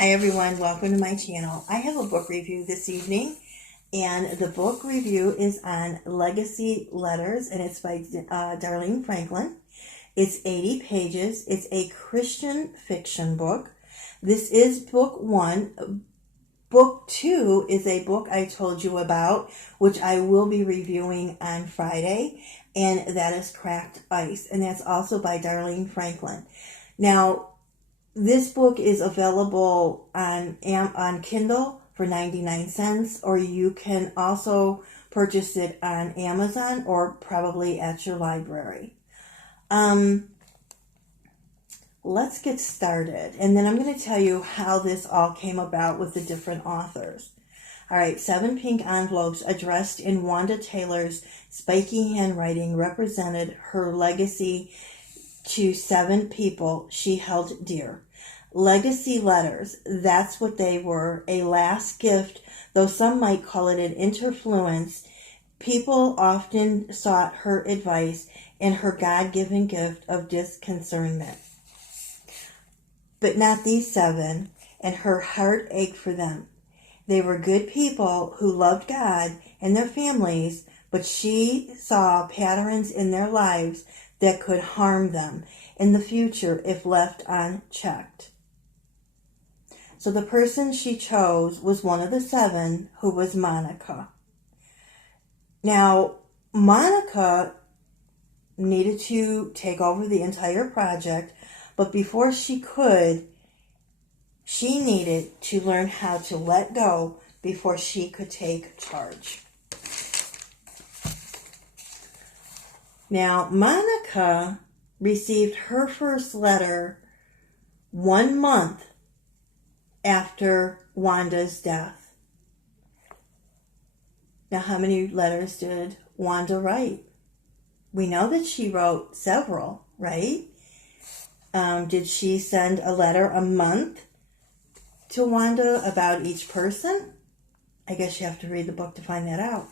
Hi everyone, welcome to my channel. I have a book review this evening, and the book review is on Legacy Letters, and it's by Darlene Franklin. It's 80 pages. It's a Christian fiction book. This is book one. Book two is a book I told you about, which I will be reviewing on Friday, and that is Cracked Ice, and that's also by Darlene Franklin. Now, this book is available on Kindle for 99 cents, or you can also purchase it on Amazon or probably at your library. Let's get started, and then I'm going to tell you how this all came about with the different authors. All right, 7 pink envelopes addressed in Wanda Taylor's spiky handwriting represented her legacy to 7 people she held dear. Legacy letters, that's what they were, a last gift, though some might call it an interfluence. People often sought her advice and her God-given gift of discernment. But not these 7, and her heart ached for them. They were good people who loved God and their families, but she saw patterns in their lives that could harm them in the future if left unchecked. So the person she chose was one of the 7, who was Monica. Now, Monica needed to take over the entire project, but before she could, she needed to learn how to let go before she could take charge. Now, Monica received her first letter 1 month after Wanda's death. Now, how many letters did Wanda write? We know that she wrote several, right? Did she send a letter a month to Wanda about each person? I guess you have to read the book to find that out.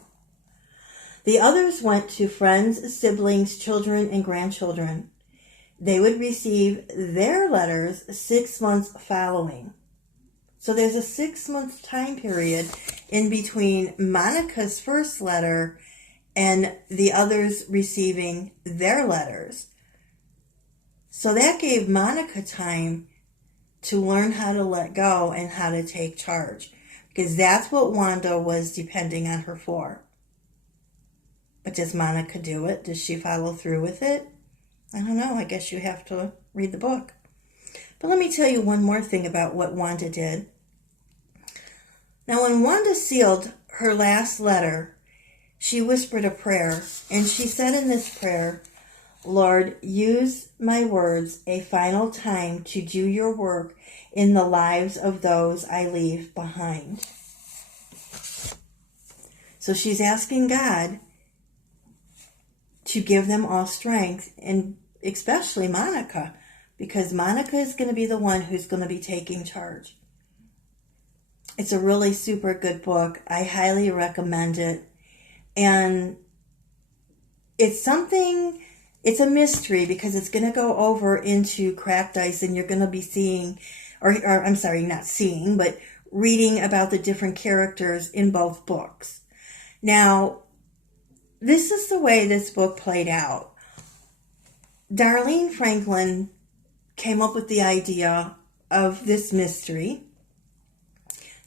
The others went to friends, siblings, children, and grandchildren. They would receive their letters 6 months following. So there's a 6-month time period in between Monica's first letter and the others receiving their letters. So that gave Monica time to learn how to let go and how to take charge, because that's what Wanda was depending on her for. But does Monica do it? Does she follow through with it? I don't know. I guess you have to read the book. But let me tell you one more thing about what Wanda did. Now, when Wanda sealed her last letter, she whispered a prayer, and she said in this prayer, "Lord, use my words a final time to do your work in the lives of those I leave behind." So she's asking God to give them all strength, and especially Monica, because Monica is going to be the one who's going to be taking charge. It's a really super good book. I highly recommend it. And it's a mystery, because it's going to go over into Cracked Ice, and you're going to be seeing, or I'm sorry, not seeing, but reading about the different characters in both books. Now, this is the way this book played out. Darlene Franklin came up with the idea of this mystery.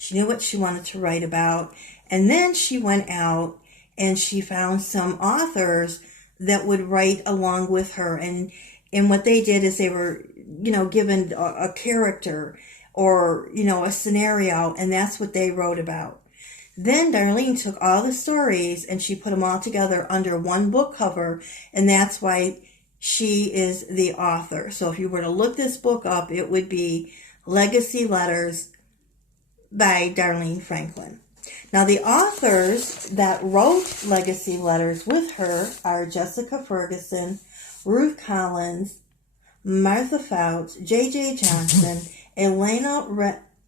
She knew what she wanted to write about, and then she went out and she found some authors that would write along with her, and what they did is they were, given a character or, a scenario, and that's what they wrote about. Then Darlene took all the stories and she put them all together under one book cover, and that's why she is the author. So if you were to look this book up, it would be Legacy Letters by Darlene Franklin. Now, the authors that wrote Legacy Letters with her are Jessica Ferguson, Ruth Collins, Martha Fouts, J.J. Johnson, Elena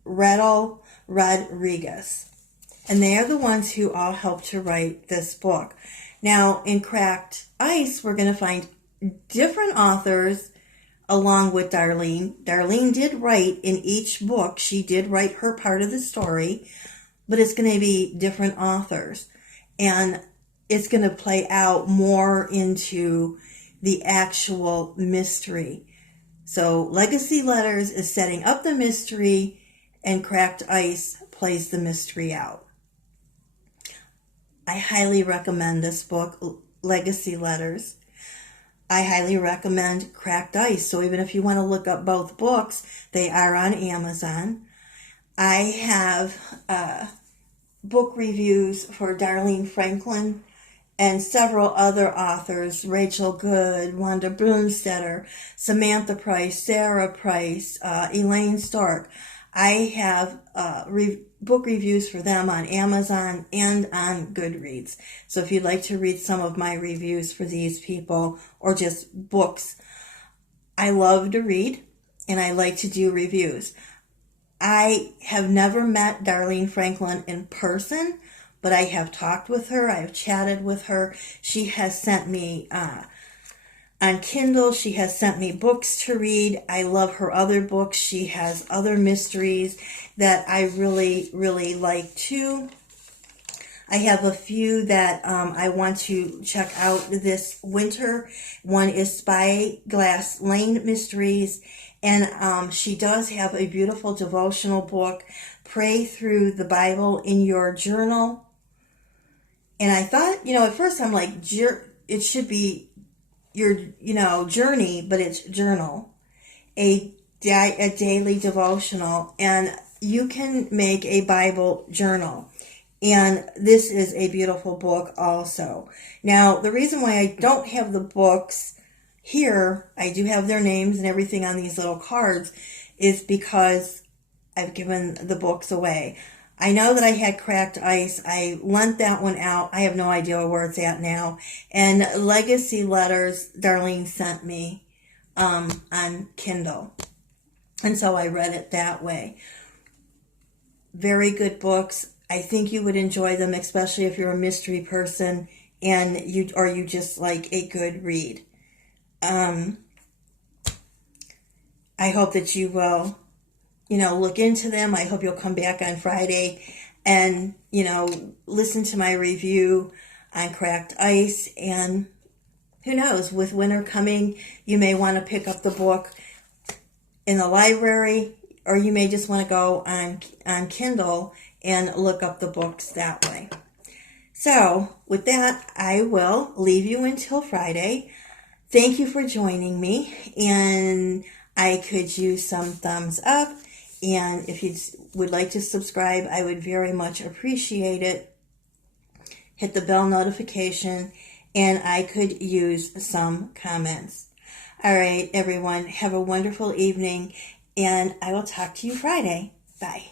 Redl Rodriguez. And they are the ones who all helped to write this book. Now, in Cracked Ice, we're going to find different authors along with Darlene. Darlene did write in each book, she did write her part of the story, but it's going to be different authors. And it's going to play out more into the actual mystery. So Legacy Letters is setting up the mystery, and Cracked Ice plays the mystery out. I highly recommend this book, Legacy Letters. I highly recommend Cracked Ice. So even if you want to look up both books, they are on Amazon. I have book reviews for Darlene Franklin and several other authors, Rachel Good, Wanda Brunstetter, Samantha Price, Sarah Price, Elaine Stark. I have book reviews for them on Amazon and on Goodreads. So if you'd like to read some of my reviews for these people or just books, I love to read and I like to do reviews. I have never met Darlene Franklin in person, but I have talked with her. I have chatted with her. She has sent me on Kindle. She has sent me books to read. I love her other books. She has other mysteries that I really, really like too. I have a few that I want to check out this winter. One is Spyglass Lane Mysteries, and she does have a beautiful devotional book, Pray Through the Bible in Your Journal. And I thought, at first I'm like, it should be your, journey, but it's journal, a daily devotional, and you can make a Bible journal. And this is a beautiful book also. Now, the reason why I don't have the books here, I do have their names and everything on these little cards, is because I've given the books away. I know that I had Cracked Ice. I lent that one out. I have no idea where it's at now. And Legacy Letters, Darlene sent me on Kindle. And so I read it that way. Very good books. I think you would enjoy them, especially if you're a mystery person and you just like a good read. I hope that you will look into them. I hope you'll come back on Friday and, listen to my review on Cracked Ice. And who knows, with winter coming, you may want to pick up the book in the library, or you may just want to go on Kindle and look up the books that way. So with that, I will leave you until Friday. Thank you for joining me, and I could use some thumbs up. And if you would like to subscribe, I would very much appreciate it. Hit the bell notification, and I could use some comments. All right, everyone, have a wonderful evening, and I will talk to you Friday. Bye.